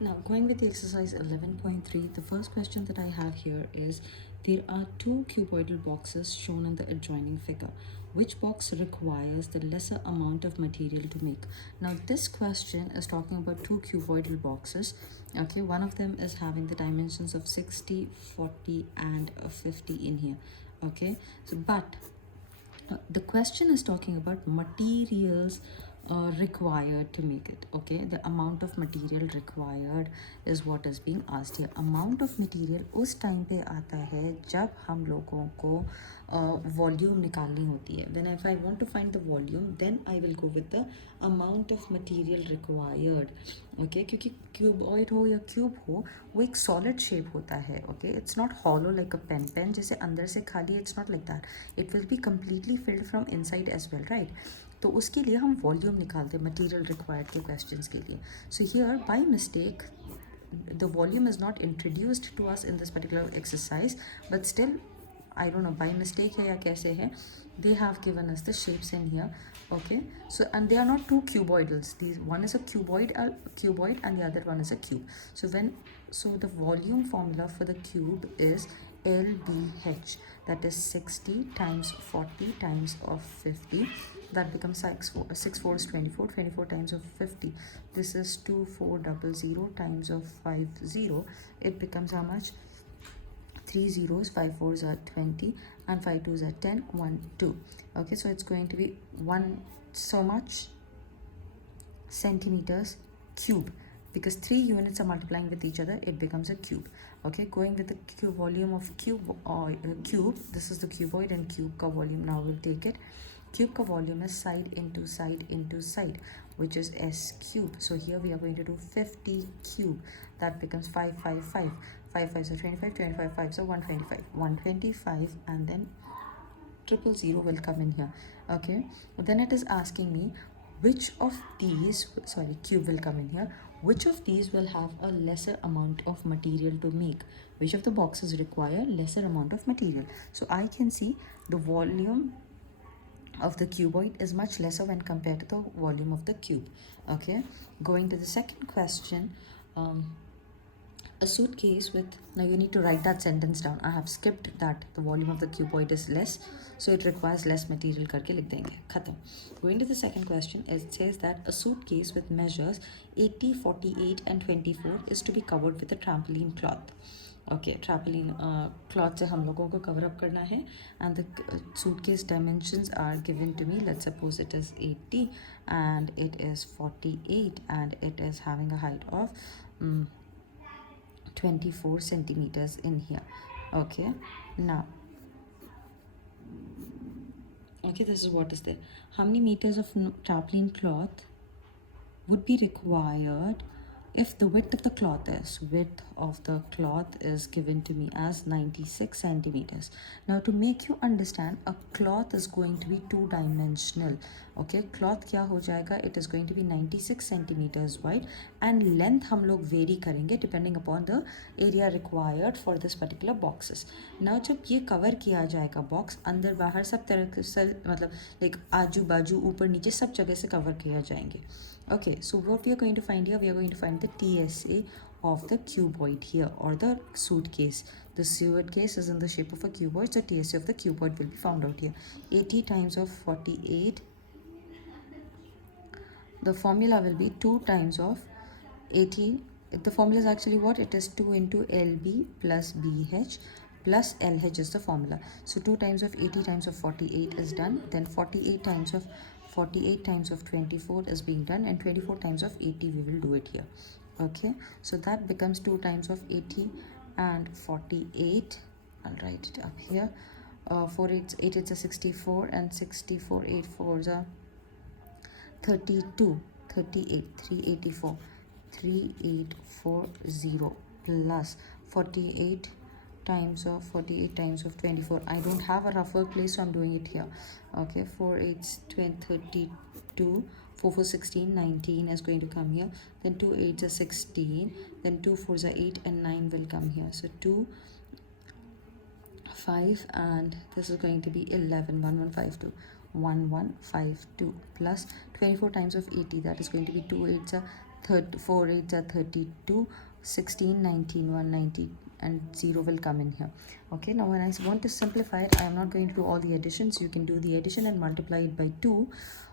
Now, going with the exercise 11.3, the first question that I have here is there are two cuboidal boxes shown in the adjoining figure. Which box requires the lesser amount of material to make? Now, this question is talking about two cuboidal boxes. Okay, one of them is having the dimensions of 60, 40, and 50 in here. Okay, so but the question is talking about materials required to make it. Okay, the amount of material required is what is being asked here. Amount of material उस time पे आता है जब हम लोगों को volume निकालनी होती है. Then if I want to find the volume, then I will go with the amount of material required. Okay क्योंकि क्यूबॉइड हो या क्यूब हो वो एक सॉलिड शेप होता है. Okay it's not hollow like a pen जैसे अंदर से खाली. It's not like that. It will be completely filled from inside as well, right. तो उसके लिए हम वॉल्यूम निकालते हैं मटीरियल रिक्वायर्ड के क्वेश्चंस के लिए. So here by mistake the volume is not introduced to us in this particular exercise, but still I don't know by mistake है या कैसे है, they have given us the shapes in here. Okay, so and they are not two cuboidals. These one is a cuboid and the other one is a cube. So the volume formula for the cube is LBH, that is 60 times 40 times of 50. That becomes 6 4 is 24. 24 times of 50, this is 2400 times of 50. It becomes how much? 3 zeros, 5 fours are 20 and 5 twos are 10, 1 2. Okay, so it's going to be one so much centimeters cube, because 3 units are multiplying with each other, it becomes a cube. Okay, going with the cube volume of cube or cube, this is the cuboid and cube ka volume. Now we'll take it. Cube ka volume is side into side into side, which is s cube. So here we are going to do 50 cube. That becomes 555. 5 5 so 25, 25 5 so 125. 125 and then 000 will come in here. Okay, then it is asking me which of these, sorry, cube will come in here. Which of these will have a lesser amount of material to make? Which of the boxes require lesser amount of material? So I can see the volume of the cuboid is much lesser when compared to the volume of the cube. Okay, going to the second question. A suitcase with, now you need to write that sentence down. I have skipped that the volume of the cuboid is less, so it requires less material करके लिख देंगे, खत्म. Going to the second question, it says that a suitcase with measures 80, 48 and 24 is to be covered with a trampoline cloth. Okay, trampoline cloth से हम लोगों को cover up करना है, and the suitcase dimensions are given to me. Let's suppose it is 80 and it is 48 and it is having a height of 24 centimeters in here. Okay, now, okay, this is what is there. How many meters of trampoline cloth would be required if the width of the cloth is given to me as 96 centimeters. Now to make you understand, a cloth is going to be two-dimensional. Okay, cloth क्या हो जाएगा? It is going to be 96 centimeters wide and length हम लोग vary करेंगे depending upon the area required for this particular boxes. Now जब ये cover किया जाएगा box, अंदर बाहर सब तरह से मतलब like आजू बाजू ऊपर नीचे सब जगह से cover किया जाएंगे. Okay, so what we are going to find here, we are going to find the TSA of the cuboid here, or the suitcase. The suitcase is in the shape of a cuboid, so TSA of the cuboid will be found out here. 80 times of 48. The formula will be 2 times of 80. The formula is actually what? It is 2 into LB plus BH plus LH is the formula. So 2 times of 80 times of 48 is done. Then 48 times of 24 is being done, and 24 times of 80 we will do it here. Okay, so that becomes 2 times of 80 and 48. I'll write it up here. 4 8 it's a 64 and 64 8 4s are 32 38 384 3840 plus 48 times of 24. I don't have a rougher place, so I'm doing it here. Okay, 4 8 32, 4 4 16, 19 is going to come here. Then 2 8s are 16, then 2 4s are 8 and 9 will come here. So 2 5 and this is going to be 11. 1152 1152 plus 24 times of 80, that is going to be 2 8s are 4 8 are 32, 16, 19, 190, and 0 will come in here. Okay, now when I want to simplify it, I am not going to do all the additions. You can do the addition and multiply it by 2.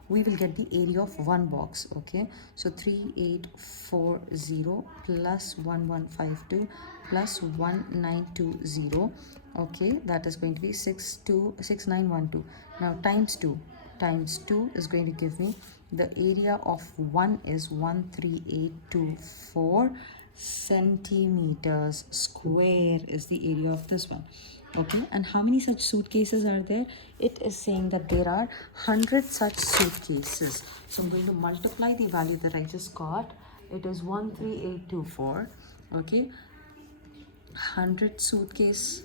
We will get the area of one box. Okay, so 3840 plus 1152 plus 1920. Okay, that is going to be 6912. Now times 2 is going to give me the area of 1 is 13824 centimeters square is the area of this one. Okay, and how many such suitcases are there? It is saying that there are 100 such suitcases. So I'm going to multiply the value that I just got. It is 13824. Okay, 100 suitcase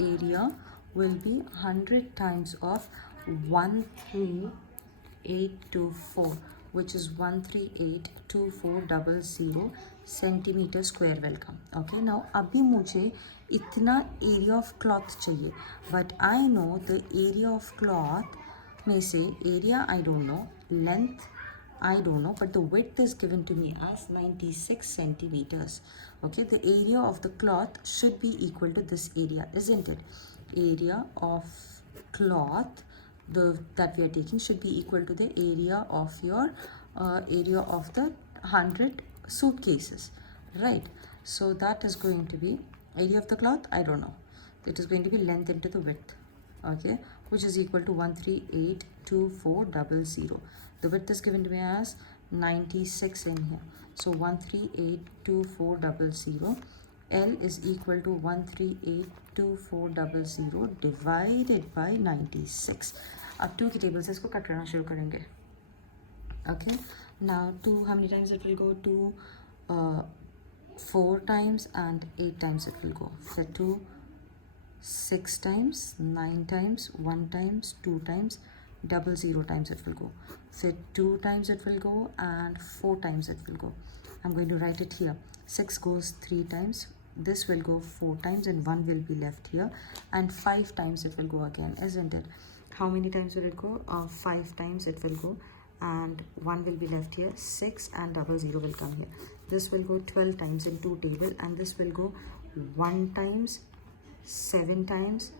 area will be 100 times of 13824, which is 1382400 centimetre square will come. Okay, now अभी मुझे इतना area of cloth चाहिए, but I know the area of cloth में से area I don't know, length I don't know, but the width is given to me as 96 centimeters. Okay, the area of the cloth should be equal to this area, isn't it? Area of cloth that we are taking should be equal to the area of your area of the 100 suitcases, right? So that is going to be area of the cloth, I don't know. It is going to be length into the width, okay, which is equal to 1382400. The width is given to me as 96 in here, so 1382400. L is equal to 1382400 divided by 96. अब 2 की table से इसको cut करना शुरू करेंगे. Okay, now 2 how many times it will go? 2 4 times and 8 times it will go. So 2 6 times, 9 times, 1 times, 2 times, 00 times it will go. So 2 times it will go and 4 times it will go. I'm going to write it here. 6 goes 3 times. This will go 4 times and 1 will be left here, and 5 times it will go again, isn't it? How many times will it go? 5 times it will go, and 1 will be left here. 6 and 00 will come here. This will go 12 times in 2 table, and this will go 1 times, 7 times,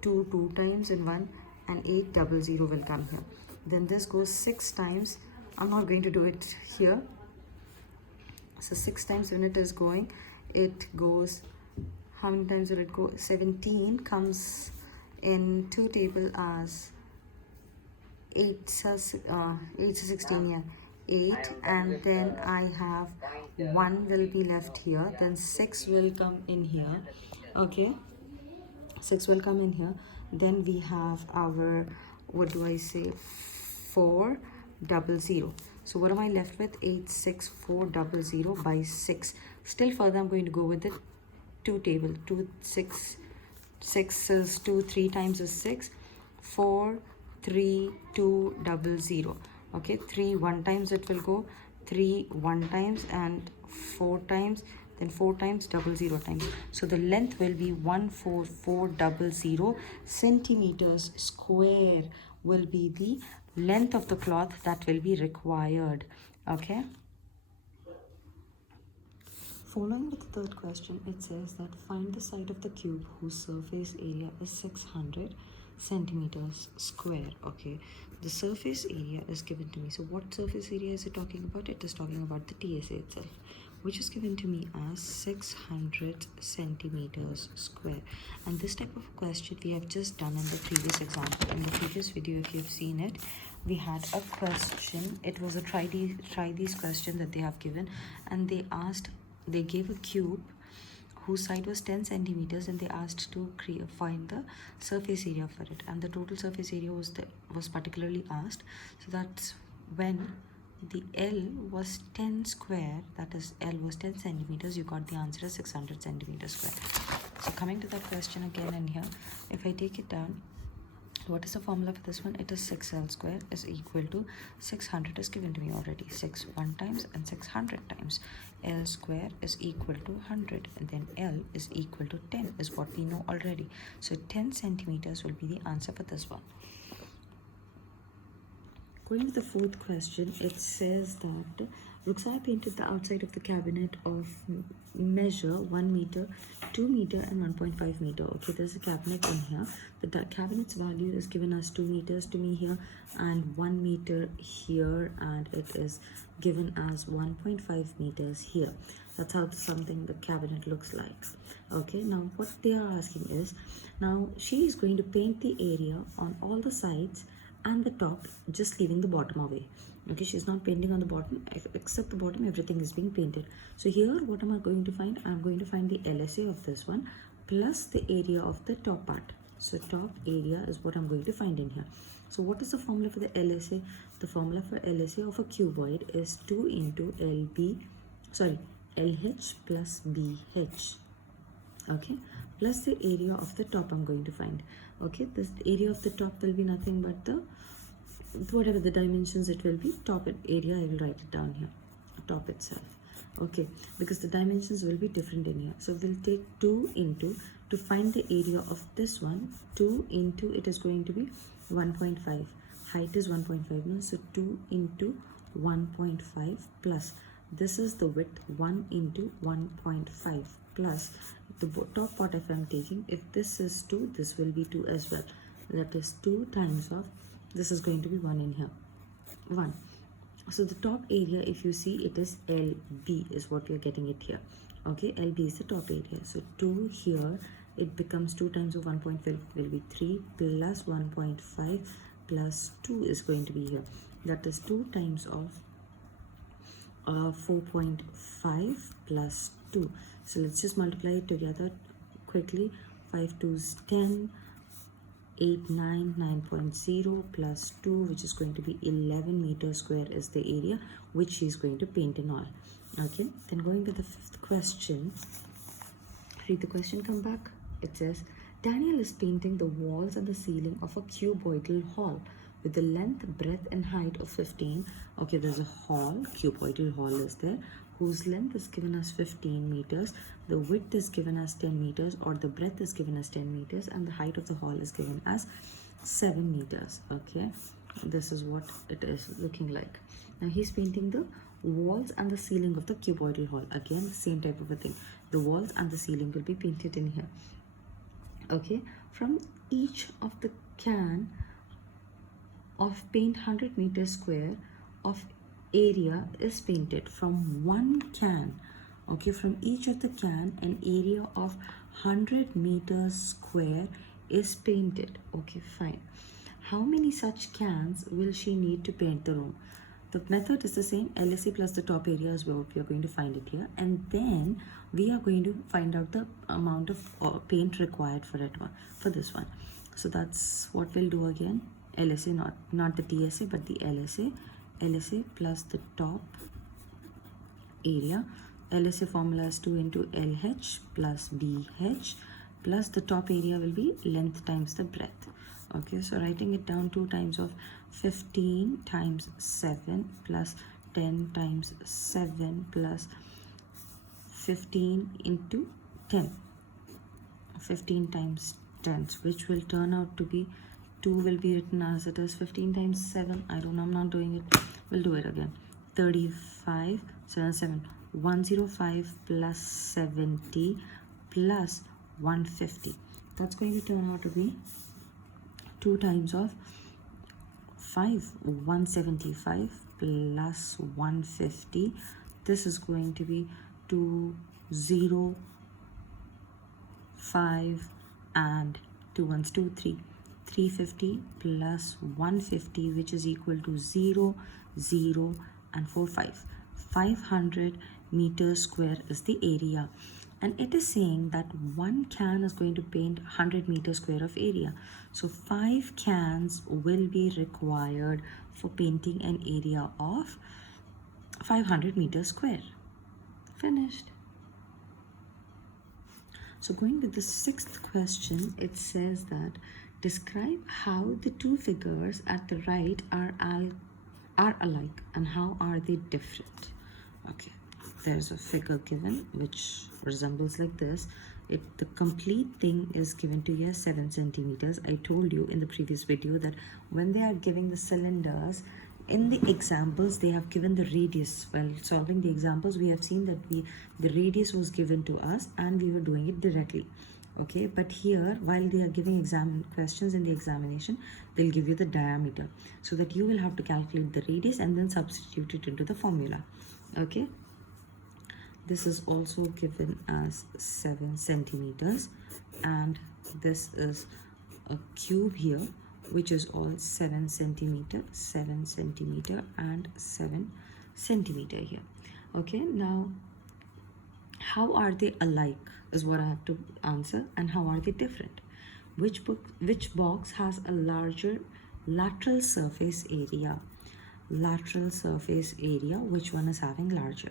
2 times in 1, and 800 will come here. Then this goes 6 times. I'm not going to do it here. So 6 times when it is going, it goes, how many times will it go? 17 comes in 2 table as 8 16, yeah, 8, and then I have 1 will be left here, then 6 will come in here. Okay, 6 will come in here. Then we have our, what do I say, 400. So what am I left with? 86400 by 6. Still further I'm going to go with the 2 table. 2 6 6 is 2, 3 times is 6, 4 3 2 00. Okay, 3 1 times it will go, 3 1 times, and 4 times, then 4 times, 00 times. So the length will be 14400 centimeters square will be the length of the cloth that will be required. Okay, following with the third question, it says that find the side of the cube whose surface area is 600 centimeters square. Okay, the surface area is given to me. So what surface area is it talking about? It is talking about the TSA itself, which is given to me as 600 centimeters square. And this type of question we have just done in the previous example. In the previous video, if you have seen it, we had a question. It was a try these question that they have given, and they gave a cube whose side was 10 centimeters, and they asked to find the surface area for it, and the total surface area was particularly asked. So that's when the L was 10 square, that is L was 10 centimeters, you got the answer as 600 centimeters square. So coming to that question again, in here, if I take it down, what is the formula for this one? It is 6L square is equal to 600 is given to me already. 6 1 times and 600 times. L square is equal to 100, and then L is equal to 10 is what we know already. So 10 centimeters will be the answer for this one. Going to the fourth question, it says that Ruxar painted the outside of the cabinet of measure 1 meter, 2 meter and 1.5 meter. Okay, there's a cabinet in here. The cabinet's value is given as 2 meters to me here and 1 meter here, and it is given as 1.5 meters here. That's how something the cabinet looks like. Okay, now what they are asking is, now she is going to paint the area on all the sides and the top, just leaving the bottom away. Okay, she's not painting on the bottom, except the bottom everything is being painted. So here what am I going to find? I'm going to find the LSA of this one plus the area of the top part. So top area is what I'm going to find in here. So what is the formula for the LSA? The formula for LSA of a cuboid is 2 into LH plus BH. Okay, plus the area of the top I'm going to find. Okay, this area of the top will be nothing but the whatever the dimensions it will be, top area, I will write it down here, top itself. Okay, because the dimensions will be different in here. So we'll take 2 into, to find the area of this one, 2 into, it is going to be 1.5, height is 1.5 now, so 2 into 1.5 plus, this is the width, 1 into 1.5 plus the top part if I'm taking, if this is 2, this will be 2 as well. That is 2 times of, this is going to be 1 in here, 1. So the top area, if you see, it is LB is what we are getting it here. Okay, LB is the top area. So 2 here, it becomes 2 times of 1.5 will be 3 plus 1.5 plus 2 is going to be here. That is 2 times of 4.5 plus 2. So let's just multiply it together quickly. 5 2s 10, 8 9 9.0 plus 2, which is going to be 11 meters square is the area which she is going to paint in all. Okay, then going to the fifth question, read the question, come back. It says Daniel is painting the walls and the ceiling of a cuboidal hall with the length, breadth and height of 15. Okay, there's a hall, cuboidal hall is there, whose length is given as 15 meters, the width is given as 10 meters, or the breadth is given as 10 meters, and the height of the hall is given as 7 meters. Okay, this is what it is looking like. Now he's painting the walls and the ceiling of the cuboidal hall. Again, same type of a thing. The walls and the ceiling will be painted in here. Okay, from each of the can of paint 100 meters square of area is painted. From one can, okay, from each of the can, an area of 100 meters square is painted. Okay, fine. How many such cans will she need to paint the room? The method is the same, LSA plus the top area is what we are going to find it here, and then we are going to find out the amount of paint required for it, for this one. So that's what we'll do again. LSA, not the TSA but the LSA plus the top area. LSA formula is 2 into LH plus BH plus the top area will be length times the breadth. Okay, so writing it down, 2 times of 15 times 7 plus 10 times 7 plus 15 into 10, 15 times 10, which will turn out to be, 2 will be written as it is 15 times 7. I don't know, I'm not doing it. We'll do it again. 35, 7, 105 plus 70 plus 150. That's going to turn out to be 2 times of 5, 175 plus 150. This is going to be 205 and 2 ones 2 3. 350 plus 150, which is equal to 0 0 and 4 5. 500 meters square is the area, and it is saying that one can is going to paint 100 meters square of area. So 5 cans will be required for painting an area of 500 meters square. Finished. So going with the sixth question, it says that describe how the two figures at the right are alike and how are they different. Okay, there's a figure given which resembles like this. The complete thing is given to you as 7 centimeters. I told you in the previous video that when they are giving the cylinders, in the examples they have given the radius. While solving the examples, we have seen that the radius was given to us and we were doing it directly. Okay, but here while they are giving exam questions in the examination, they'll give you the diameter, so that you will have to calculate the radius and then substitute it into the formula. Okay, this is also given as 7 centimeters, and this is a cube here which is all 7 centimeter, 7 centimeter and 7 centimeter here. Okay, now how are they alike is what I have to answer, and how are they different? Which box has a larger lateral surface area? Lateral surface area, which one is having larger?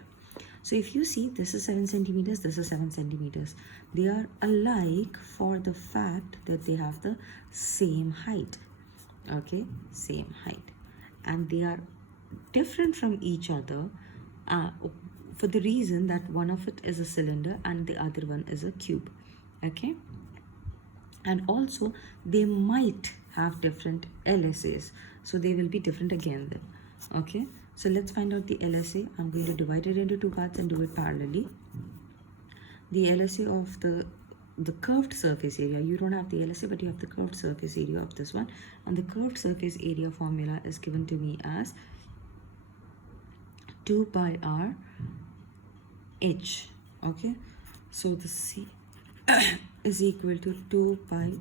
So if you see, this is 7 centimeters, this is 7 centimeters. They are alike for the fact that they have the same height. Okay, same height. And they are different from each other for the reason that one of it is a cylinder and the other one is a cube. Okay, and also they might have different LSAs, so they will be different again then. Okay, so let's find out the LSA. I'm going to divide it into two parts and do it parallelly. The LSA of the curved surface area, you don't have the LSA, but you have the curved surface area of this one, and the curved surface area formula is given to me as 2 pi r h. Okay, so the C is equal to 2 pi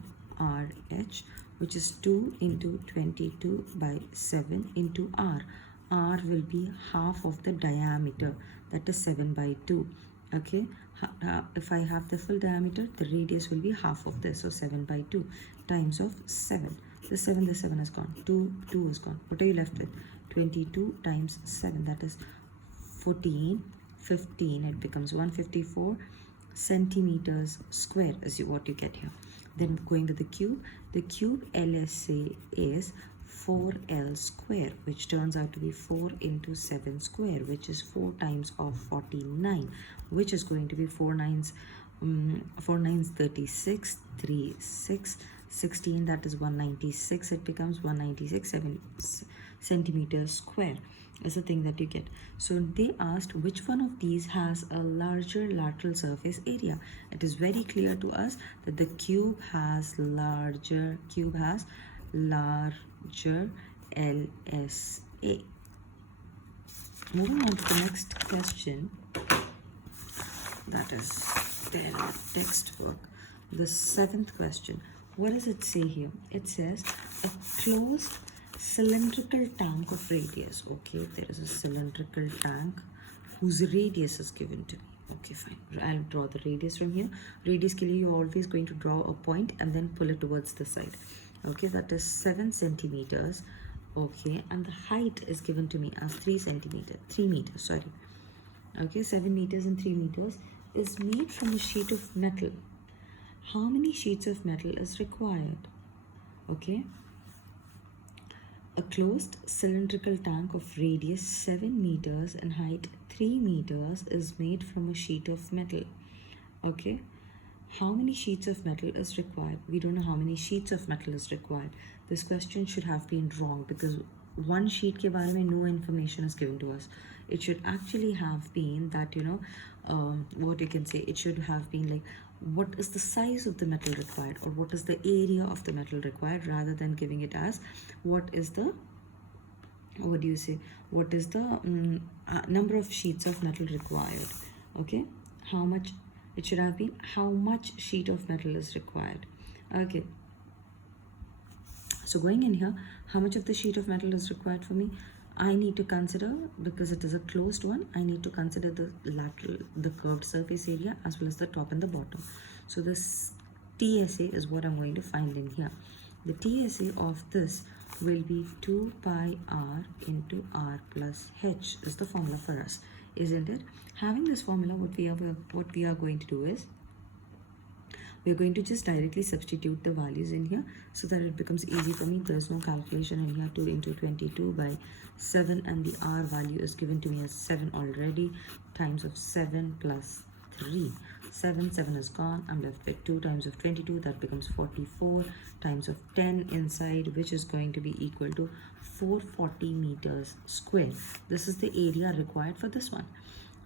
r h, which is 2 into 22 by 7 into r. R will be half of the diameter, that is 7 by 2. Okay, if I have the full diameter, the radius will be half of this, so 7 by 2 times of 7. The 7 is gone, 2 is gone. What are you left with? 22 times 7, that is 14, 15, it becomes 154 centimeters square is what you get here. Then going to the cube LSA is 4L square, which turns out to be 4 into 7 square, which is 4 times of 49, which is going to be 4 nines 36, 3, 6, 16, that is 196. It becomes 196 centimeters square is the thing that you get. So they asked which one of these has a larger lateral surface area. It is very clear to us that the cube has larger LSA. Moving on to the next question, that is there in the textbook, the 7th question. What does it say here? It says a closed cylindrical tank of radius. Okay, there is a cylindrical tank whose radius is given to me. Okay, fine, I'll draw the radius from here. Radius ke liye you're always going to draw a point and then pull it towards the side. Okay, that is 7 centimeters. Okay, and the height is given to me as 3 meters, sorry. Okay, 7 meters and 3 meters is made from a sheet of metal. How many sheets of metal is required? Okay, a closed cylindrical tank of radius 7 meters and height 3 meters is made from a sheet of metal. Okay, how many sheets of metal is required? We don't know how many sheets of metal is required. This question should have been wrong because one sheet ke baare mein no information is given to us. It should actually have been that, you know, what you can say, it should have been like, what is the size of the metal required, or what is the area of the metal required, rather than giving it as what is the, what do you say, what is the number of sheets of metal required. Okay, how much, it should have been how much sheet of metal is required. Okay, so going in here, how much of the sheet of metal is required for me? I need to consider, because it is a closed one, I need to consider the lateral, the curved surface area, as well as the top and the bottom. So this TSA is what I'm going to find in here. The TSA of this will be 2 pi r into r plus h is the formula for us, isn't it? Having this formula, what we are going to do is, we're going to just directly substitute the values in here so that it becomes easy for me. There's no calculation in here. 2 into 22 by 7, and the r value is given to me as 7 already, times of 7 plus 3. 7 is gone. I'm left with 2 times of 22, that becomes 44 times of 10 inside, which is going to be equal to 440 meters square. This is the area required for this one.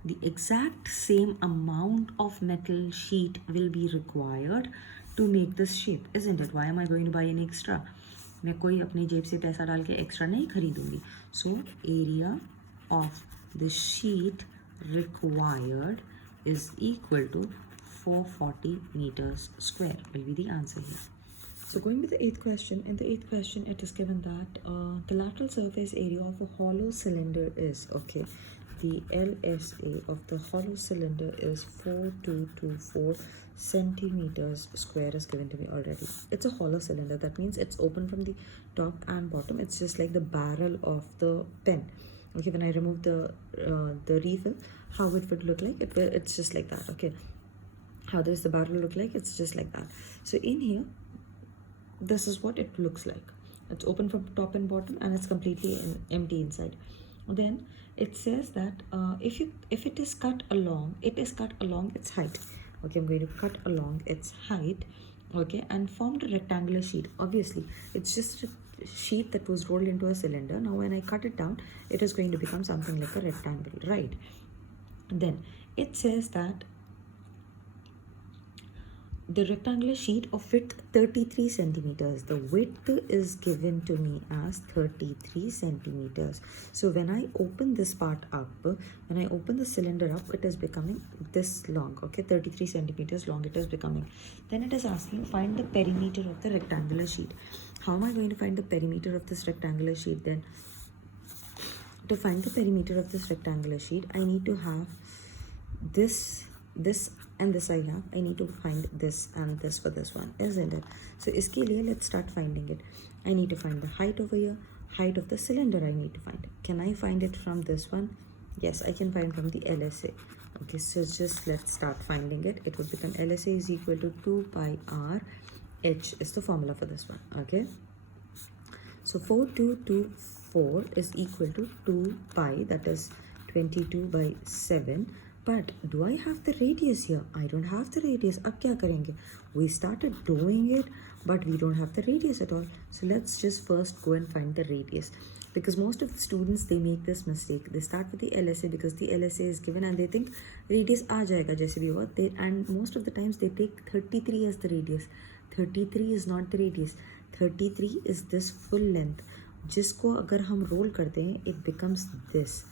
The exact same amount of metal sheet will be required to make this shape, isn't it? Why am I going to buy any extra? मैं कोई अपनी जेब से पैसा डाल के extra नहीं खरीदूंगी. So area of the sheet required is equal to 440 meters square will be the answer here. So going with the eighth question, in the eighth question it is given that the lateral surface area of a hollow cylinder is, okay, the LSA of the hollow cylinder is 4224 centimeters square is given to me already. It's a hollow cylinder, that means it's open from the top and bottom. It's just like the barrel of the pen. Okay, when I remove the refill, how it would look like, it's just like that. Okay, how does the barrel look like? It's just like that. So in here, this is what it looks like. It's open from top and bottom and it's completely empty inside. Then it says that if it is cut along, it is cut along its height. Okay, I'm going to cut along its height, okay, and formed a rectangular sheet. Obviously it's just a sheet that was rolled into a cylinder. Now when I cut it down, it is going to become something like a rectangle, right? Then it says that the rectangular sheet of width 33 centimeters. The width is given to me as 33 centimeters. So when I open this part up, when I open the cylinder up, it is becoming this long. Okay, 33 centimeters long it is becoming. Then it is asking find the perimeter of the rectangular sheet. How am I going to find the perimeter of this rectangular sheet then? To find the perimeter of this rectangular sheet, I need to have this and this I need to find this and this for this one, isn't it? So iske liye let's start finding it. I need to find the height over here, height of the cylinder I need to find. Can I find it from this one? Yes, I can find from the LSA. Okay, so just let's start finding it. It would become LSA is equal to 2 pi r. H is the formula for this one. Okay, so 4224 is equal to 2 pi, that is 22 by 7. But do I have the radius here? I don't have the radius. Ab kya karenge? We started doing it, but we don't have the radius at all. So let's just first go and find the radius. Because most of the students, they make this mistake. They start with the LSA because the LSA is given and they think radius aa jayega jaise bhi hoga. And most of the times they take 33 as the radius. 33 is not the radius. 33 is this full length. Jisko agar hum roll karte hain, it becomes this.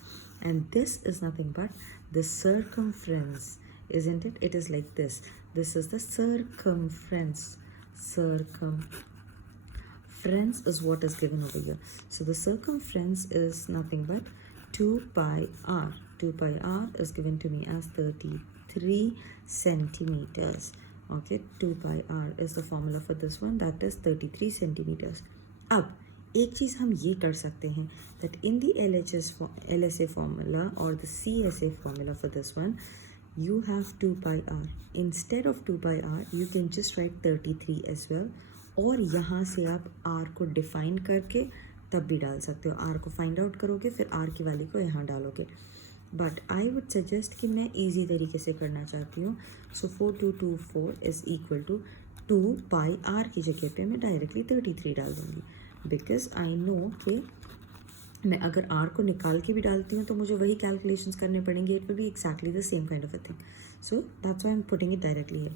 And this is nothing but the circumference, isn't it? It is like this. This is the circumference. Circumference is what is given over here. So the circumference is nothing but 2 pi r. 2 pi r is given to me as 33 centimeters. Okay, 2 pi r is the formula for this one, that is 33 centimeters. Ab एक चीज़ हम ये कर सकते हैं that in the LSA formula or the CSA formula for this one, you have 2 pi r. Instead of 2 pi r, you can just write 33 as well. और यहाँ से आप r को define करके तब भी डाल सकते हो. r को find out करोगे, फिर r की वैल्यू को यहाँ डालोगे. But I would suggest कि मैं easy तरीके से करना चाहती हूँ. So 4224 is equal to 2 pi r की जगह पे मैं directly 33 डाल दूँगी. बिकॉज आई नो कि मैं अगर आर को निकाल के भी डालती हूँ तो मुझे वही कैलकुलेशंस करने पड़ेंगे. It will be exactly the same kind of a thing. So that's why I am putting it directly here.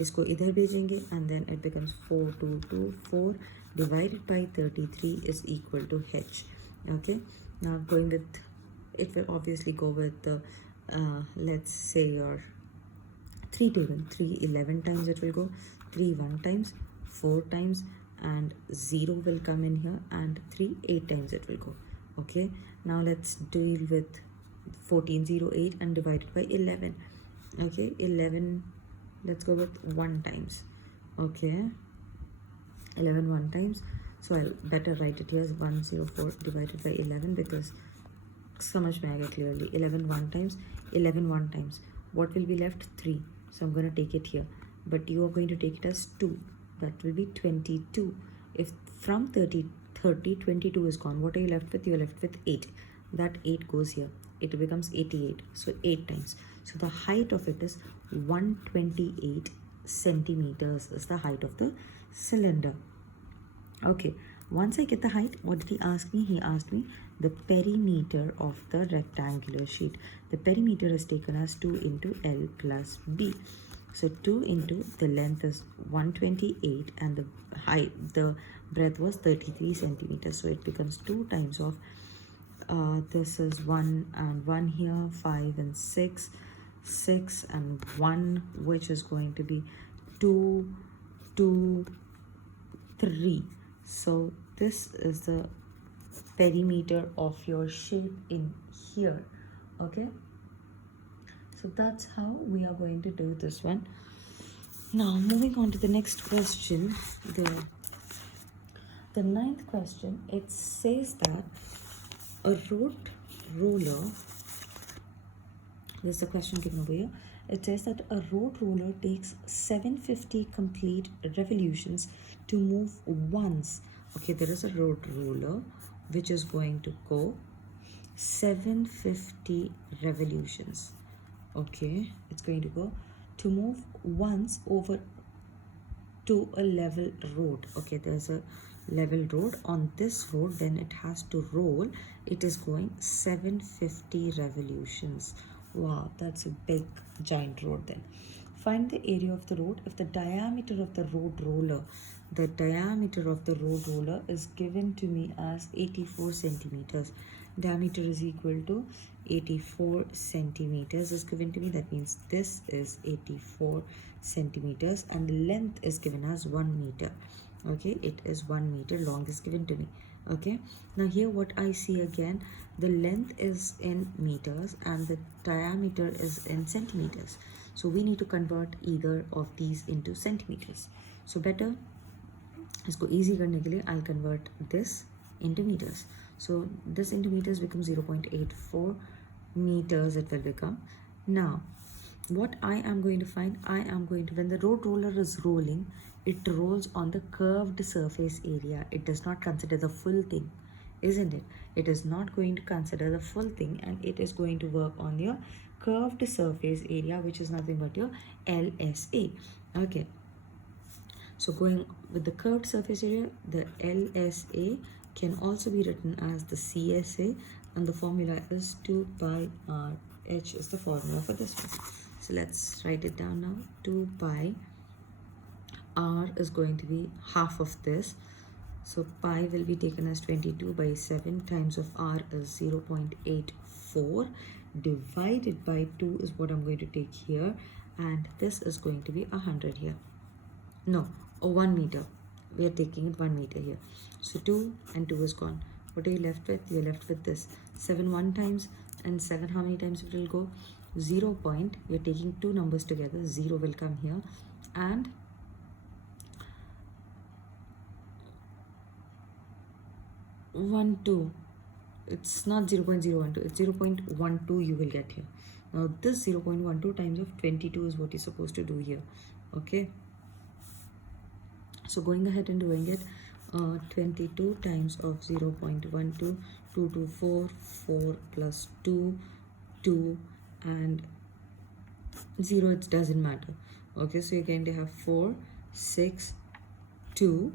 इसको इधर भेजेंगे and then it becomes 4224 divided by 33 is equal to h. Okay, now going with it will obviously go with let's say your 3 table. 3 11 times it will go, 3 1 times, 4 times, and 0 will come in here, and 3 8 times it will go. Okay, now let's deal with 1408 and divide it by 11. Okay, 11, let's go with 1 times. Okay, 11 1 times, so I'll better write it here as 104 divided by 11 because समझ में आएगा clearly. 11 1 times, 11 1 times, what will be left? 3. So I'm going to take it here, but you are going to take it as 2. That will be 22. If from 30 22 is gone, what are you left with? You're left with 8. That 8 goes here. it becomes 88. So 8 times. So the height of it is 128 centimeters is the height of the cylinder. Okay, once I get the height, what did he ask me? He asked me the perimeter of the rectangular sheet. The perimeter is taken as 2 into L plus B. So 2 into the length is 128 and the height, the breadth was 33 centimeters. So it becomes 2 times of this is 1 and 1 here, 5 and 6, 6 and 1, which is going to be 2, 2, 3. So this is the perimeter of your shape in here. Okay, so that's how we are going to do this one. Now moving on to the next question, the ninth question, it says that a road roller, this is the question given over here. It says that a road roller takes 750 complete revolutions to move once. Okay, there is a road roller which is going to go 750 revolutions. Okay, it's going to go to move once over to a level road. Okay, there's a level road. On this road, when it has to roll, it is going 750 revolutions. Wow, that's a big giant road. Then find the area of the road if the diameter of the road roller, the diameter of the road roller is given to me as 84 centimeters. Diameter is equal to 84 centimeters is given to me. That means this is 84 centimeters and the length is given as 1 meter. Okay, it is 1 meter long is given to me. Okay, now here what I see again, the length is in meters and the diameter is in centimeters. So we need to convert either of these into centimeters. So better, इसको easy करने के लिए I'll convert this into meters. So this into meters becomes 0.84 meters it will become. Now what I am going to find, I am going to, when the road roller is rolling, it rolls on the curved surface area. It does not consider the full thing, isn't it? It is not going to consider the full thing and it is going to work on your curved surface area, which is nothing but your LSA. Okay, so going with the curved surface area, the LSA can also be written as the CSA and the formula is 2 pi r. H is the formula for this one. So let's write it down now. 2 pi r is going to be half of this. So pi will be taken as 22 by 7 times of r is 0.84 divided by 2 is what I'm going to take here, and this is going to be 100 here. No, 1 meter. We are taking it 1 meter here. So 2 and 2 is gone. What are you left with? You're left with this. 7 1 times and 7 how many times it will go? 0 point. We're taking two numbers together. 0 will come here and 1 2. It's not 0.012, it's 0.12 you will get here. Now this 0.12 times of 22 is what you're supposed to do here. Okay, so going ahead and doing it, 22 times of 0.12, 2 to 4, 4 plus 2, 2 and 0, it doesn't matter. Okay, so you're going to have 4, 6, 2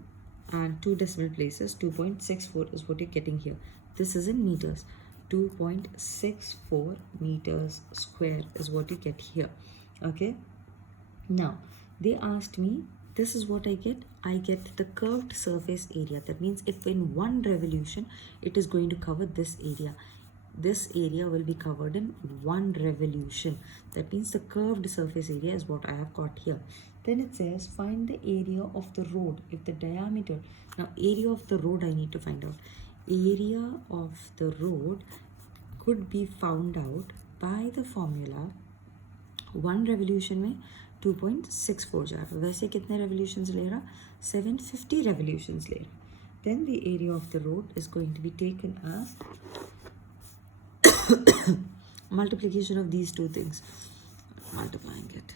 and 2 decimal places. 2.64 is what you're getting here. This is in meters. 2.64 meters square is what you get here. Okay, now they asked me, this is what I get. I get the curved surface area. That means if in one revolution it is going to cover this area, this area will be covered in one revolution. That means the curved surface area is what I have got here. Then it says find the area of the road if the diameter. Now area of the road I need to find out. Area of the road could be found out by the formula. One revolution में 2.64 जा रहा, वैसे कितने revolutions ले रहा? 750 revolutions ले रहा. Then the area of the road is going to be taken as multiplication of these two things. Multiplying it.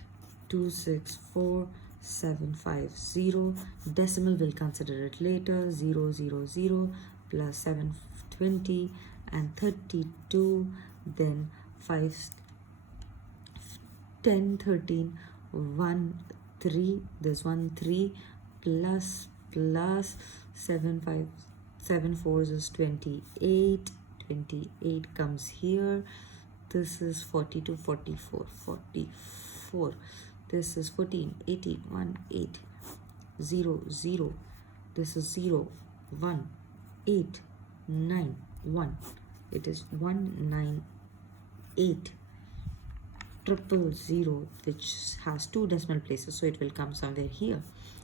264,750. Decimal will consider it later. 000 plus 720 and 32 then 5, 10, 13, 1, 3, there's 1, 3, plus 7, 5, 7 fours is 28, 28 comes here, this is 42, 44, 44, this is 14, 18, 1, 8, 0, 0, this is 0, 1, 8, 9, 1, it is 198, 000, which has 2 decimal places, so it will come somewhere here.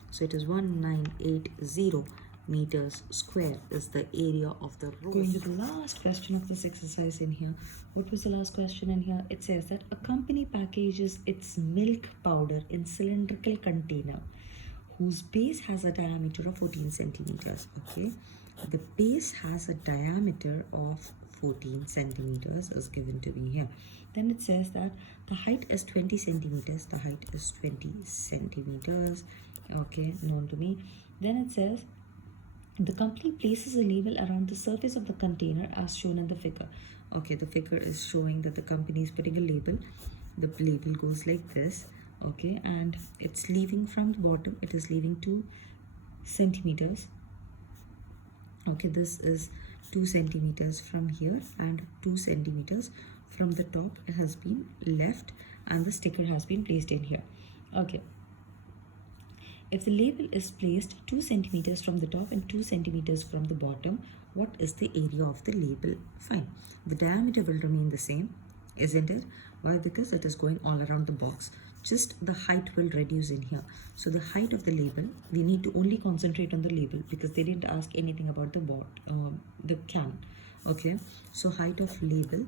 So it is 1980 meters square is the area of the roof. Going to the last question of this exercise in here. What was the last question in here? It says that a company packages its milk powder in cylindrical container whose base has a diameter of 14 centimeters. Okay, the base has a diameter of 14 centimeters is given to me here. Then it says that the height is 20 centimeters. The height is 20 centimeters. Okay, known to me. Then it says the company places a label around the surface of the container as shown in the figure. Okay, the figure is showing that the company is putting a label. The label goes like this. Okay, and it's leaving from the bottom. It is leaving 2 centimeters. Okay, this is 2 centimeters from here and 2 centimeters from the top. It has been left and the sticker has been placed in here. Okay, if the label is placed 2 centimeters from the top and 2 centimeters from the bottom, what is the area of the label? Fine, the diameter will remain the same, isn't it? Why? Because it is going all around the box. Just the height will reduce in here. So the height of the label, we need to only concentrate on the label because they didn't ask anything about the can. Okay, so height of label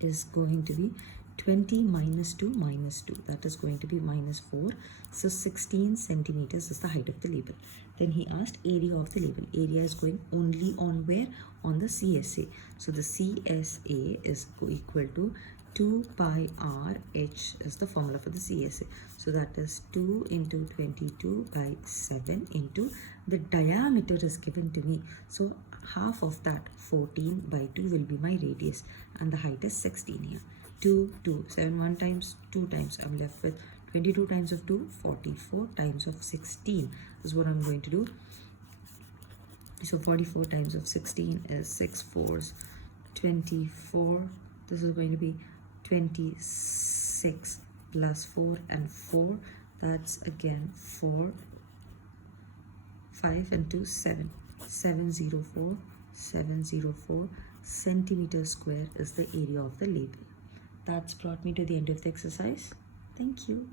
is going to be 20 minus 2 minus 2, that is going to be minus 4. So 16 centimeters is the height of the label. Then he asked area of the label. Area is going only on where? On the CSA. So the CSA is equal to 2 pi r h is the formula for the CSA. So that is 2 into 22 by 7 into the diameter is given to me. So half of that 14 by 2 will be my radius and the height is 16 here. 2, 2, 7, 1 times, 2 times. I'm left with 22 times of 2, 44 times of 16 is what I'm going to do. So 44 times of 16 is 6 4s, 24. This is going to be 26 plus 4 and 4. That's again 4, 5 and 2, 7. 704, 704 centimeters square is the area of the label. That's brought me to the end of the exercise. Thank you.